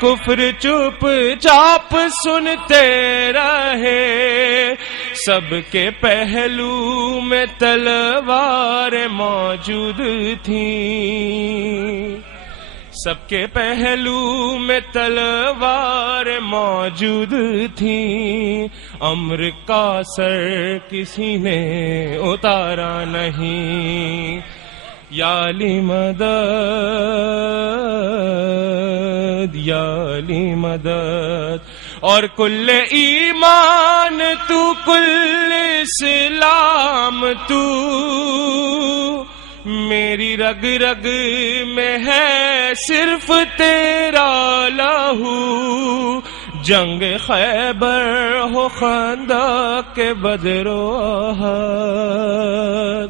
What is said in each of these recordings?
کفر چپ چاپ سنتے رہے، سب کے پہلو میں تلوار موجود تھیں، سب کے پہلو میں تلوار موجود تھیں، امر کا سر کسی نے اتارا نہیں، یا علی مدد یا علی مدد، اور کل ایمان تو کل اسلام تو، میری رگ رگ میں ہے صرف تیرا لہو، جنگ خیبر ہو خندق بدر و احد،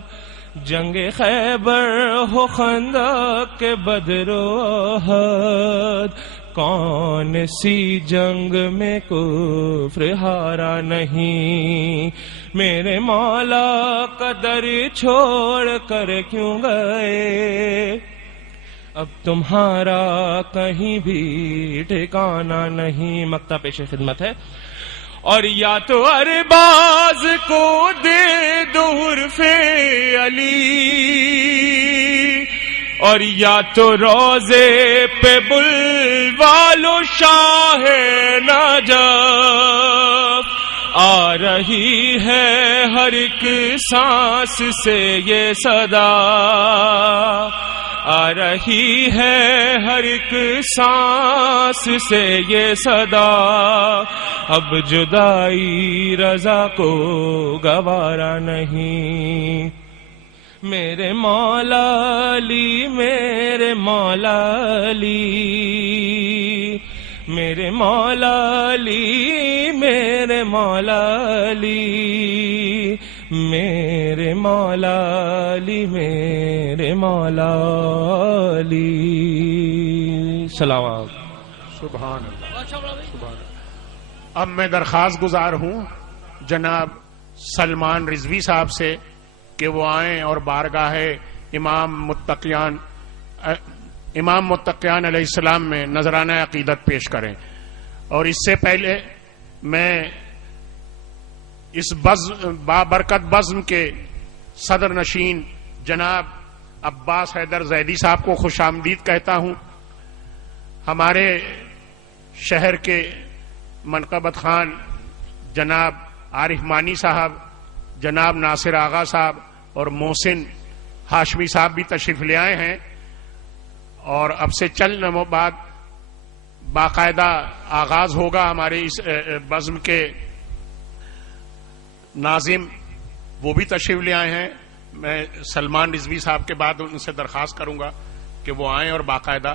جنگ خیبر ہو خندق بدر و احد، کون سی جنگ میں کفر ہارا نہیں، میرے مولا قدر چھوڑ کر کیوں گئے، اب تمہارا کہیں بھی ٹھکانہ نہیں۔ مقطع پیش خدمت ہے، اور یا تو ارباز کو دے دو حرف علی، اور یا تو روزے پہ بلوالو شاہ نجف، آ رہی ہے ہر ایک سانس سے یہ صدا، آ رہی ہے ہر ایک سانس سے یہ صدا، اب جدائی رضا کو گوارا نہیں، میرے مولا علی میرے مولا علی، میرے مولا علی میرے مولا علی، میرے مولا علی میرے مولا علی، سلام۔ سبحان اللہ سبحان اللہ۔ اب میں درخواست گزار ہوں جناب سلمان رضوی صاحب سے کہ وہ آئیں اور بارگاہ امام متقیان علیہ السلام میں نذرانہ عقیدت پیش کریں، اور اس سے پہلے میں اس بابرکت بزم کے صدر نشین جناب عباس حیدر زیدی صاحب کو خوش آمدید کہتا ہوں، ہمارے شہر کے منقبت خان جناب عارف مانی صاحب، جناب ناصر آغا صاحب اور محسن ہاشمی صاحب بھی تشریف لے آئے ہیں، اور اب سے چند لمحوں بعد باقاعدہ آغاز ہوگا۔ ہمارے اس بزم کے ناظم وہ بھی تشریف لے آئے ہیں، میں سلمان رضوی صاحب کے بعد ان سے درخواست کروں گا کہ وہ آئیں اور باقاعدہ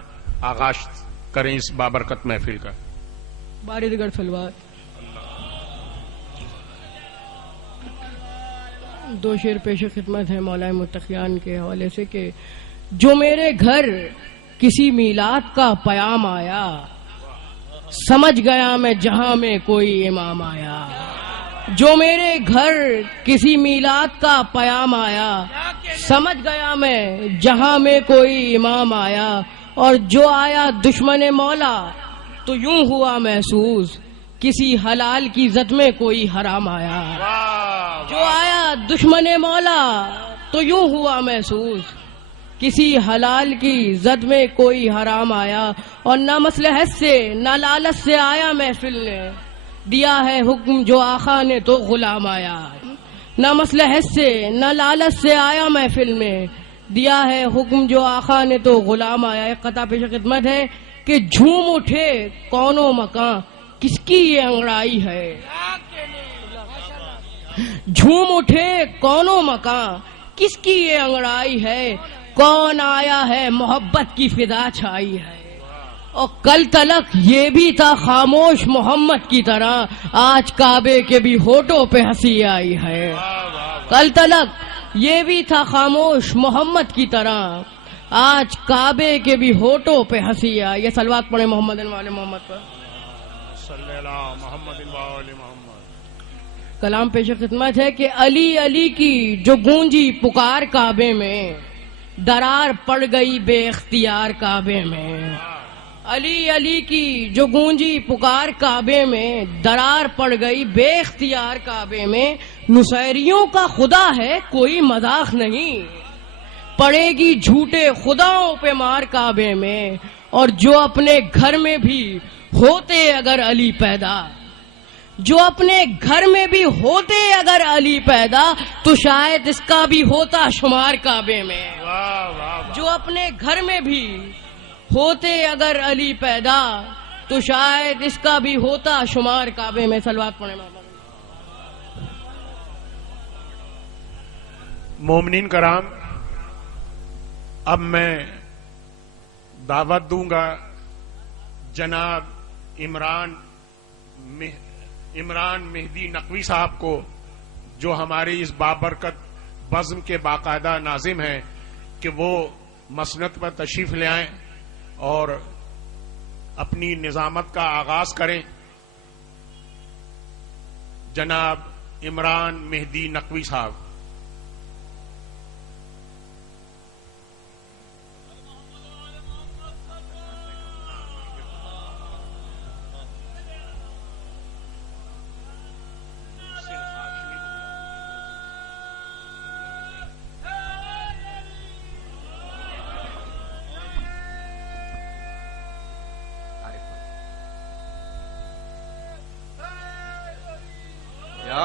آغاز کریں اس بابرکت محفل کا۔ باردگڑھ فلوار دو شعر پیش خدمت ہے مولا متقیان کے حوالے سے کہ جو میرے گھر کسی میلاد کا پیام آیا، سمجھ گیا میں جہاں میں کوئی امام آیا، جو میرے گھر کسی میلاد کا پیام آیا، سمجھ گیا میں جہاں میں کوئی امام آیا، اور جو آیا دشمن مولا تو یوں ہوا محسوس کسی حلال کی زد میں کوئی حرام آیا، جو آیا دشمن مولا تو یوں ہوا محسوس کسی حلال کی زد میں کوئی حرام آیا، اور نہ مصلحت سے نہ لالچ سے آیا محفل نے، دیا ہے حکم جو آقا نے تو غلام آیا، نہ مصلحت سے نہ لالچ سے آیا محفل میں، دیا ہے حکم جو آقا نے تو غلام آیا۔ ایک قطع پیش خدمت ہے کہ جھوم اٹھے کون و مکان کس کی یہ انگڑائی ہے، جھوم اٹھے کون و مکان کس کی یہ انگڑائی ہے، کون آیا ہے محبت کی فضا چھائی ہے، اور کل تلک یہ بھی تھا خاموش محمد کی طرح، آج کعبے کے بھی ہونٹوں پہ ہنسی آئی ہے، کل تلک یہ بھی تھا خاموش محمد کی طرح، آج کعبے کے بھی ہونٹوں پہ ہنسی آئی۔ یہ صلوات پڑھیں محمد وآل محمد پر۔ صلی اللہ محمد وآل محمد۔ کلام پیش خدمت ہے کہ علی علی کی جو گونجی پکار کعبے میں، درار پڑ گئی بے اختیار کعبے میں، علی علی کی جو گونجی پکار کعبے میں، درار پڑ گئی بے اختیار کعبے میں، نصیریوں کا خدا ہے کوئی مذاق نہیں، پڑے گی جھوٹے خداؤں پہ مار کعبے میں، اور جو اپنے گھر میں بھی ہوتے اگر علی پیدا، جو اپنے گھر میں بھی ہوتے اگر علی پیدا، تو شاید اس کا بھی ہوتا شمار کعبے میں۔ جو اپنے گھر میں بھی ہوتے اگر علی پیدا، تو شاید اس کا بھی ہوتا شمار کعبے میں۔ صلوات پڑھیں محمد۔ مومنین کرام، اب میں دعوت دوں گا جناب عمران مہدی نقوی صاحب کو، جو ہماری اس بابرکت بزم کے باقاعدہ ناظم ہیں، کہ وہ مسند پر تشریف لے آئیں اور اپنی نظامت کا آغاز کریں۔ جناب عمران مہدی نقوی صاحب۔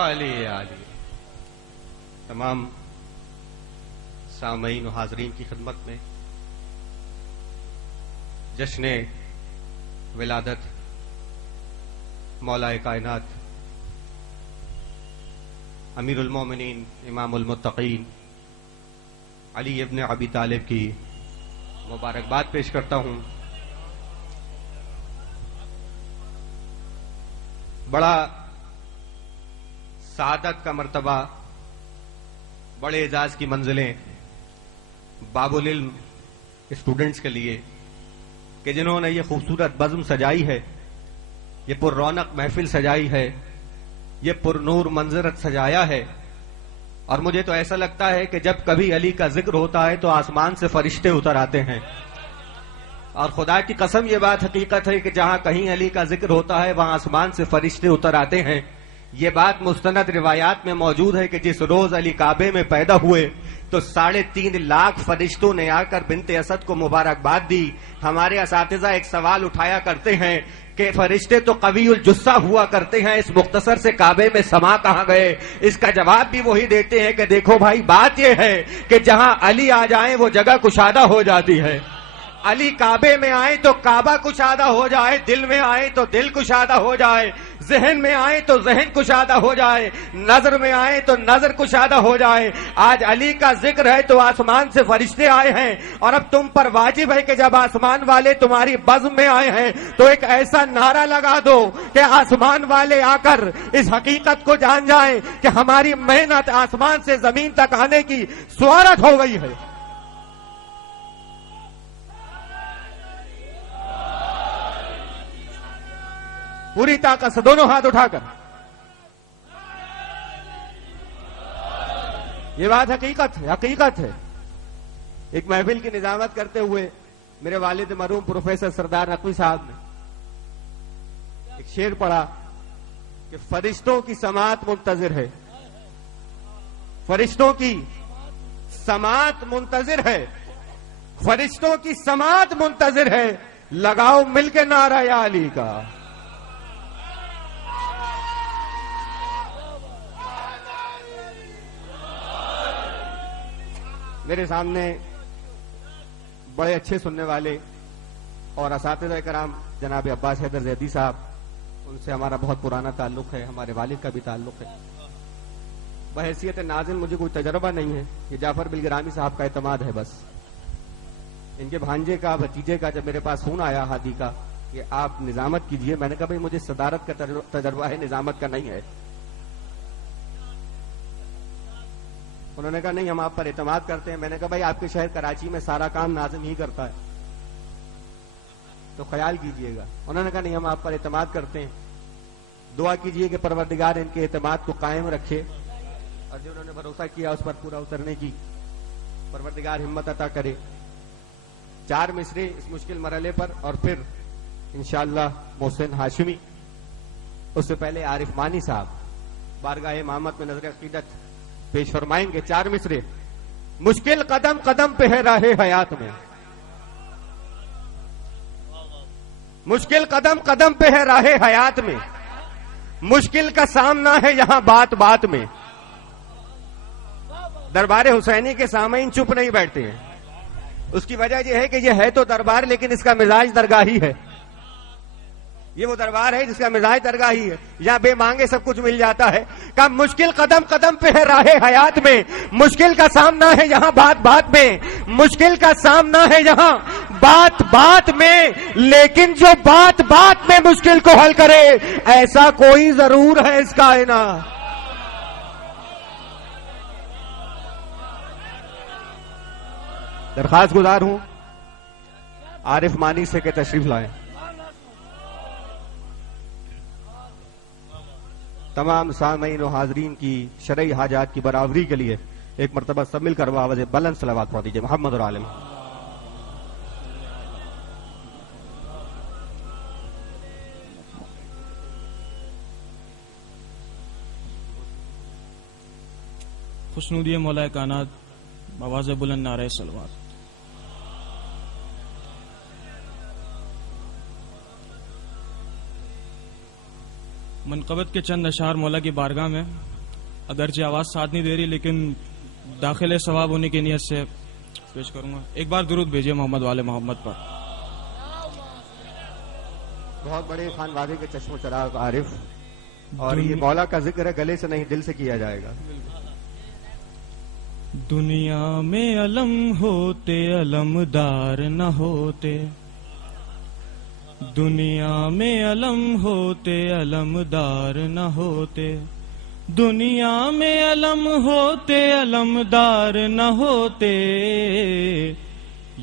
علی علی تمام سامعین و حاضرین کی خدمت میں جشن ولادت مولا کائنات امیر المومنین امام المتقین علی ابن ابی طالب کی مبارکباد پیش کرتا ہوں۔ بڑا سعادت کا مرتبہ، بڑے اعزاز کی منزلیں باب العلم اسٹوڈنٹس کے لیے، کہ جنہوں نے یہ خوبصورت بزم سجائی ہے، یہ پر رونق محفل سجائی ہے، یہ پر نور منظرت سجایا ہے۔ اور مجھے تو ایسا لگتا ہے کہ جب کبھی علی کا ذکر ہوتا ہے تو آسمان سے فرشتے اتر آتے ہیں، اور خدا کی قسم یہ بات حقیقت ہے کہ جہاں کہیں علی کا ذکر ہوتا ہے وہاں آسمان سے فرشتے اتر آتے ہیں۔ یہ بات مستند روایات میں موجود ہے کہ جس روز علی کعبے میں پیدا ہوئے تو 3.5 لاکھ فرشتوں نے آ کر بنت اسد کو مبارکباد دی۔ ہمارے اساتذہ ایک سوال اٹھایا کرتے ہیں کہ فرشتے تو قوی الجثہ ہوا کرتے ہیں، اس مختصر سے کعبے میں سما کہاں گئے؟ اس کا جواب بھی وہی دیتے ہیں کہ دیکھو بھائی، بات یہ ہے کہ جہاں علی آ جائیں وہ جگہ کشادہ ہو جاتی ہے۔ علی کعبے میں آئے تو کعبہ کشادہ ہو جائے، دل میں آئے تو دل کشادہ ہو جائے، ذہن میں آئے تو ذہن کشادہ ہو جائے، نظر میں آئے تو نظر کشادہ ہو جائے۔ آج علی کا ذکر ہے تو آسمان سے فرشتے آئے ہیں، اور اب تم پر واجب ہے کہ جب آسمان والے تمہاری بزم میں آئے ہیں تو ایک ایسا نعرہ لگا دو کہ آسمان والے آ کر اس حقیقت کو جان جائیں کہ ہماری محنت آسمان سے زمین تک آنے کی سوارت ہو گئی ہے۔ پوری طاقت سے دونوں ہاتھ اٹھا کر، یہ بات حقیقت ہے۔ ایک محفل کی نظامت کرتے ہوئے میرے والد مرحوم پروفیسر سردار نقوی صاحب نے ایک شعر پڑھا کہ فرشتوں کی سماعت منتظر ہے، فرشتوں کی سماعت منتظر ہے، فرشتوں کی سماعت منتظر ہے، لگاؤ مل کے نعرہ یا علی کا۔ میرے سامنے بڑے اچھے سننے والے اور اساتذہ کرام جناب عباس حیدر زیدی صاحب، ان سے ہمارا بہت پرانا تعلق ہے، ہمارے والد کا بھی تعلق ہے۔ بحیثیت ناظم مجھے کوئی تجربہ نہیں ہے، یہ جعفر بلگرامی صاحب کا اعتماد ہے بس۔ ان کے بھانجے کا بھتیجے کا جب میرے پاس فون آیا ہادی کا کہ آپ نظامت کیجئے، میں نے کہا بھائی مجھے صدارت کا تجربہ ہے، نظامت کا نہیں ہے۔ انہوں نے کہا نہیں، ہم آپ پر اعتماد کرتے ہیں۔ میں نے کہا بھائی آپ کے شہر کراچی میں سارا کام ناظم ہی کرتا ہے، تو خیال کیجئے گا۔ انہوں نے کہا نہیں، ہم آپ پر اعتماد کرتے ہیں، دعا کیجئے کہ پروردگار ان کے اعتماد کو قائم رکھے، اور جو انہوں نے بھروسہ کیا اس پر پورا اترنے کی پروردگار ہمت عطا کرے۔ 4 مصرے اس مشکل مرحلے پر، اور پھر انشاءاللہ محسن ہاشمی، اس سے پہلے عارف مانی صاحب بارگاہ امامت میں نظر عقیدت پیش فرمائیں گے. 4 مصرے. مشکل قدم قدم پہ ہے راہ حیات میں، مشکل قدم قدم پہ ہے راہ حیات میں، مشکل کا سامنا ہے یہاں بات بات میں. دربار حسینی کے سامعین چپ نہیں بیٹھتے ہیں. اس کی وجہ یہ ہے کہ یہ ہے تو دربار لیکن اس کا مزاج درگاہی ہے. یہ وہ دربار ہے جس کا مزاج درگاہی ہے. یہاں بے مانگے سب کچھ مل جاتا ہے. کہ مشکل قدم قدم پہ ہے راہ حیات میں، مشکل کا سامنا ہے یہاں بات بات میں، مشکل کا سامنا ہے یہاں بات بات میں، لیکن جو بات بات میں مشکل کو حل کرے ایسا کوئی ضرور ہے اس کائنات. درخواست گزار ہوں عارف مانی سے کہ تشریف لائیں. تمام سامعین و حاضرین کی شرعی حاجات کی برابری کے لیے ایک مرتبہ سب مل کر آواز بلند صلوات پڑھ دیجیے. محمد اور عالم. خوشنودی مولا کائنات، آواز بلند نعرہ صلوات. منقبت کے چند اشعار مولا کی بارگاہ میں، اگرچہ آواز ساتھ نہیں دے رہی لیکن داخل ثواب ہونے کی نیت سے پیش کروں گا. ایک بار درود بھیجیے محمد والے محمد پر. بہت بڑے خان وادی کے چشم و چراغ عارف، اور یہ مولا کا ذکر ہے، گلے سے نہیں دل سے کیا جائے گا. دنیا میں علم ہوتے علمدار نہ ہوتے، دنیا میں علم ہوتے علمدار نہ ہوتے، دنیا میں علم ہوتے علمدار نہ ہوتے،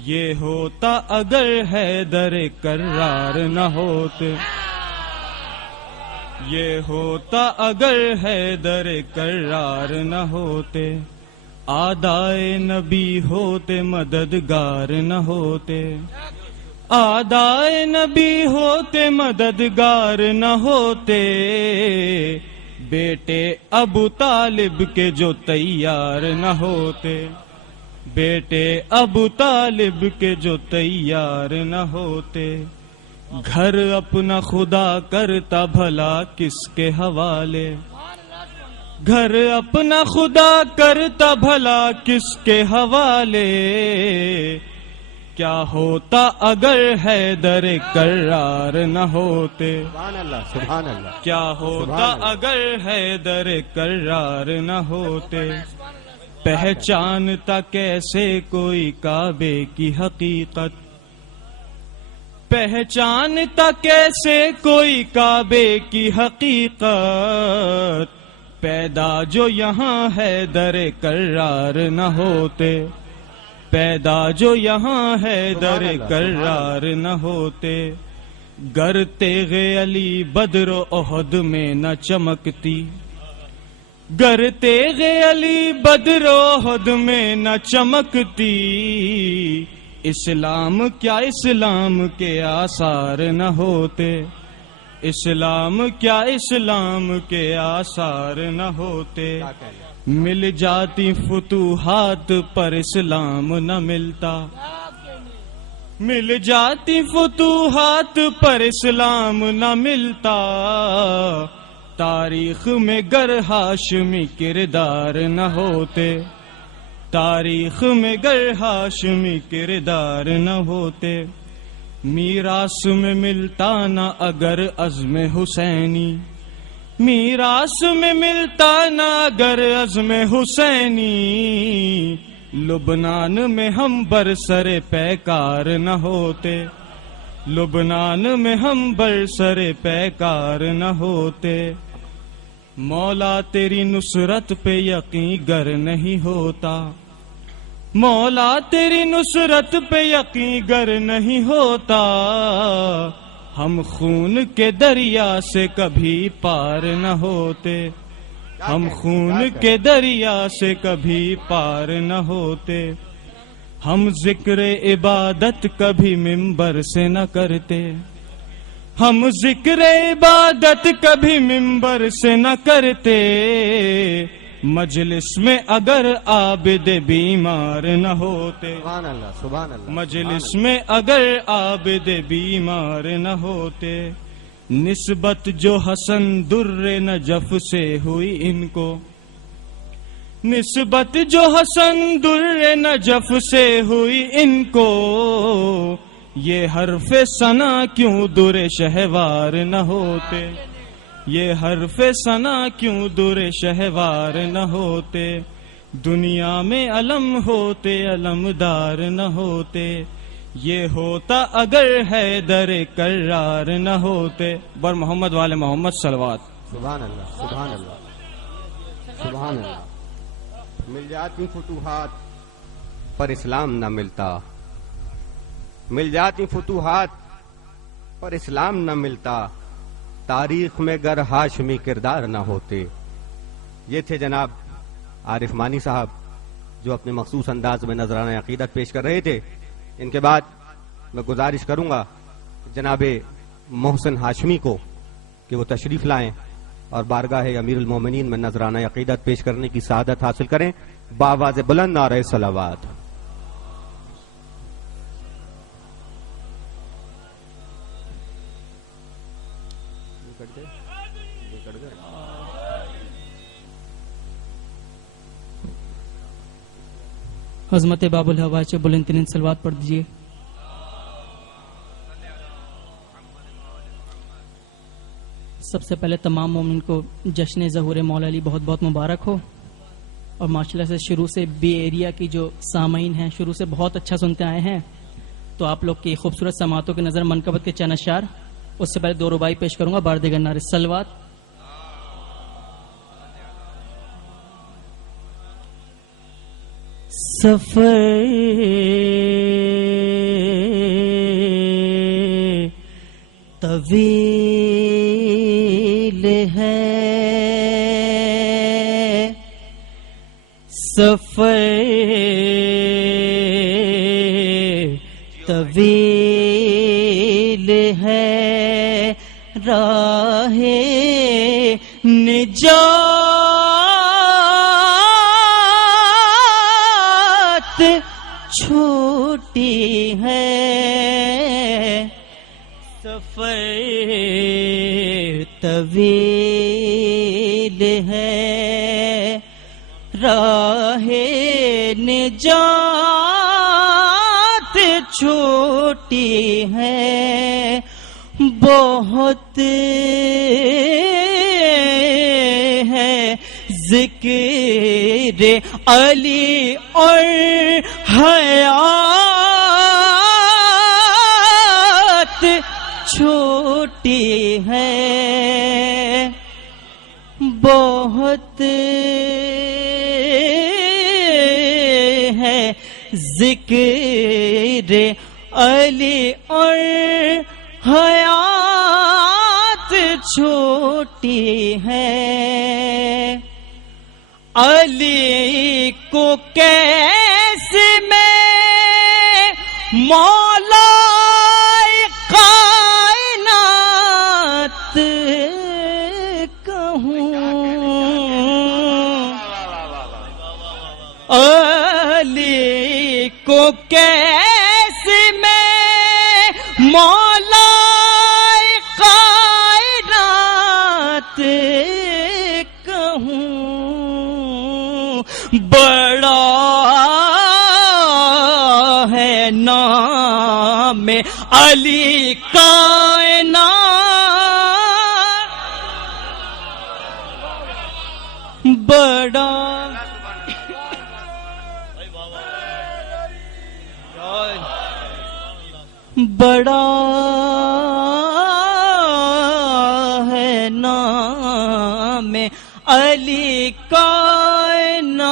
یہ ہوتا اگر حیدر کرار نہ ہوتے، یہ ہوتا اگر حیدر کرار نہ ہوتے، آدائے نبی ہوتے مددگار نہ ہوتے، آدائے نبی ہوتے مددگار نہ ہوتے، بیٹے ابو طالب کے جو تیار نہ ہوتے، بیٹے ابو طالب کے جو تیار نہ ہوتے، گھر اپنا خدا کرتا بھلا کس کے حوالے، گھر اپنا خدا کرتا بھلا کس کے حوالے، کیا ہوتا اگر حیدر کرار نہ ہوتے، سبحان اللہ سبحان اللہ، کیا ہوتا اگر حیدر کرار نہ ہوتے، پہچانتا کیسے کوئی کعبے کی حقیقت، پہچانتا کیسے کوئی کعبے کی حقیقت، پیدا جو یہاں حیدر کرار نہ ہوتے، پیدا جو یہاں حیدر کرار نہ ہوتے، گر تیغ علی بدر و احد میں نہ چمکتی، گر تیغ علی بدر و احد میں نہ چمکتی، اسلام کیا اسلام کے آثار نہ ہوتے، اسلام کیا اسلام کے آثار نہ ہوتے، مل جاتی فتوحات پر اسلام نہ ملتا، مل جاتی فتوحات پر اسلام نہ ملتا، تاریخ میں گر ہاشمی کردار نہ ہوتے، تاریخ میں گر ہاشمی کردار نہ ہوتے، میراث میں ملتا نہ اگر عزم حسینی، میراث میں ملتا نہ اگر عزم حسینی، لبنان میں ہم برسر پیکار نہ ہوتے، لبنان میں ہم برسر پیکار نہ ہوتے، مولا تیری نصرت پہ یقین گر نہیں ہوتا، مولا تیری نصرت پہ یقین گر نہیں ہوتا، ہم خون کے دریا سے کبھی پار نہ ہوتے، ہم خون کے دریا سے کبھی پار نہ ہوتے، ہم ذکر عبادت کبھی منبر سے نہ کرتے، ہم ذکر عبادت کبھی منبر سے نہ کرتے، مجلس میں اگر عابد بیمار نہ ہوتے، سبحان اللہ، سبحان اللہ، مجلس میں اگر عابد بیمار نہ ہوتے، نسبت جو حسن در نجف سے ہوئی ان کو، نسبت جو حسن در نجف سے ہوئی ان کو، یہ حرف ثنا کیوں در شہوار نہ ہوتے، یہ حرف ثنا کیوں در شہوار نہ ہوتے، دنیا میں علم ہوتے علمدار نہ ہوتے، یہ ہوتا اگر حیدر کرار نہ ہوتے۔ بر محمد والے محمد صلوات۔ سبحان اللہ، سبحان اللہ، سبحان اللہ۔ مل جاتی فتوحات پر اسلام نہ ملتا، مل جاتی فتوحات پر اسلام نہ ملتا، تاریخ میں گر ہاشمی کردار نہ ہوتے۔ یہ تھے جناب عارف مانی صاحب جو اپنے مخصوص انداز میں نذرانہ عقیدت پیش کر رہے تھے۔ ان کے بعد میں گزارش کروں گا جناب محسن ہاشمی کو کہ وہ تشریف لائیں اور بارگاہ امیر المومنین میں نذرانہ عقیدت پیش کرنے کی سعادت حاصل کریں بآواز بلند نعرہ صلوات۔ عظمت باب الہوا سے بلند ترین صلوات پڑھ دیجیے۔ سب سے پہلے تمام مومن کو جشن ظہور مولا علی بہت بہت مبارک ہو، اور ماشاءاللہ سے شروع سے بی ایریا کی جو سامعین ہیں شروع سے بہت اچھا سنتے آئے ہیں، تو آپ لوگ کی خوبصورت سماعتوں کے نظر منقبت کے چند اشعار، اس سے پہلے دو ربائی پیش کروں گا، بار دیگر نعرہ صلوات۔ سفر طویل ہے، سفر طویل ہے، راہ نجات چھوٹی ہے، سفر طویل ہے، راہ نجات چھوٹی ہے، بہت ہے ذکر علی اور حیات چھوٹی ہے، بہت ہے ذکر علی اور حیات چھوٹی ہے، علی کو کیسے میں مولا کائنات کہوں، علی کو کیسے میں مولا کائنات کہوں، بڑا ہے نام علی کائنات، بڑا بڑا ہے نام علی کائنات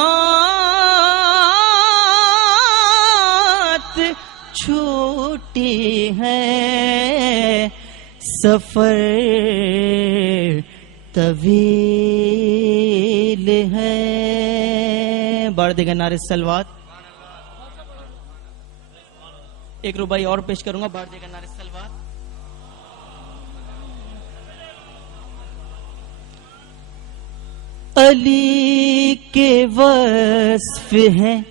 چھوٹی ہے، سفر طویل ہے، بار دیگر نعرہ صلوات۔ ایک ربائی اور پیش کروں گا، بار دیگر نعرہ صلوات۔ علی کے وصف ہیں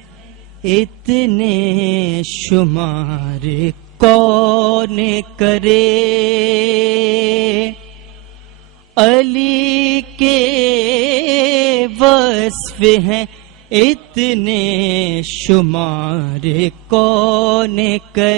اتنے شمار کون کرے، علی کے وصف ہیں اتنے شمار کون کرے۔